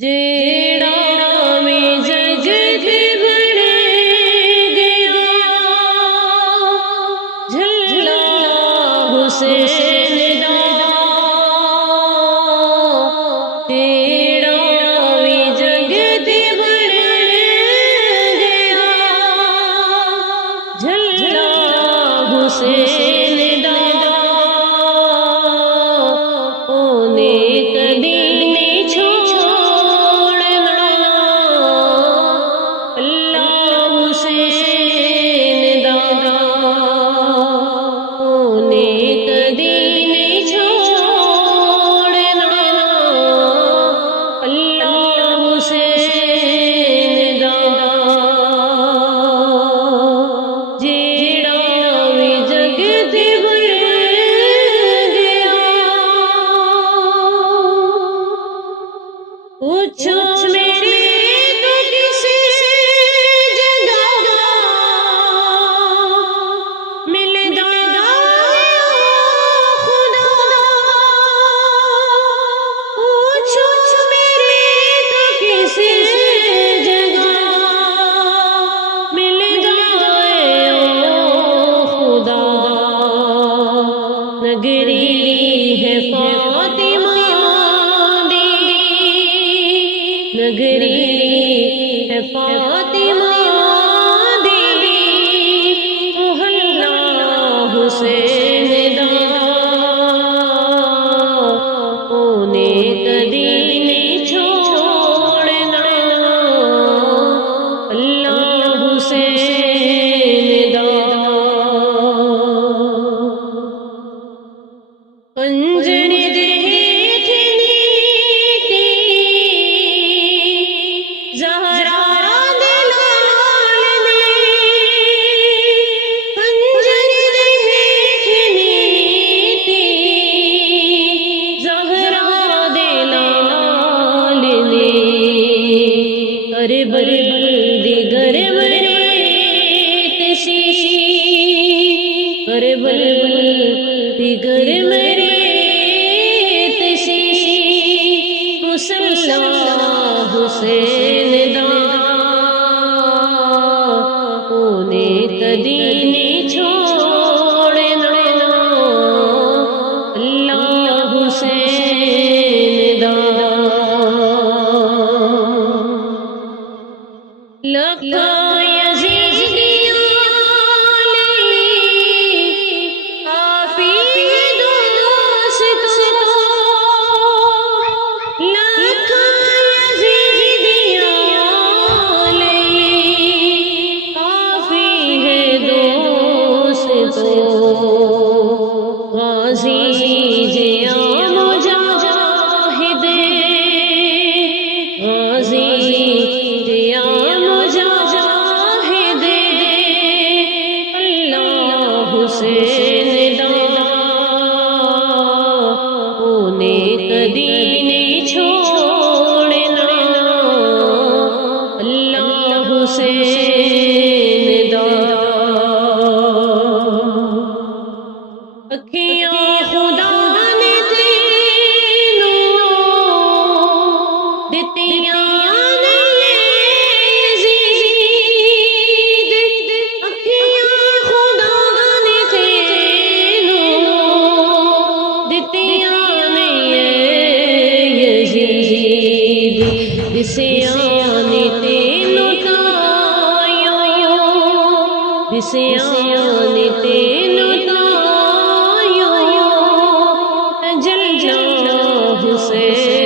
جیڑا میں جگت بڑے گیا جھلا حسین دا جیڑا میں جگت بڑے گیا جھلا حسین دا اونے کدی نگری ہے فاطمہ دی محلہ حسین دا اونے کدی نہیں چھوڑنا اللہ حسین دا کنجر دیگر مریت سی مسلح حسین دا اونے کدی نہیں چھوڑنا اللہ حسین دا لکھا حسین دا اونے کدی نہیں چھوڑنا اللہ حسین دا اکھیاں خدا نے تینوں دتیاں دسیاں نے تینوں تائیوں دسیاں نے تینوں تائیوں جل جانا حسین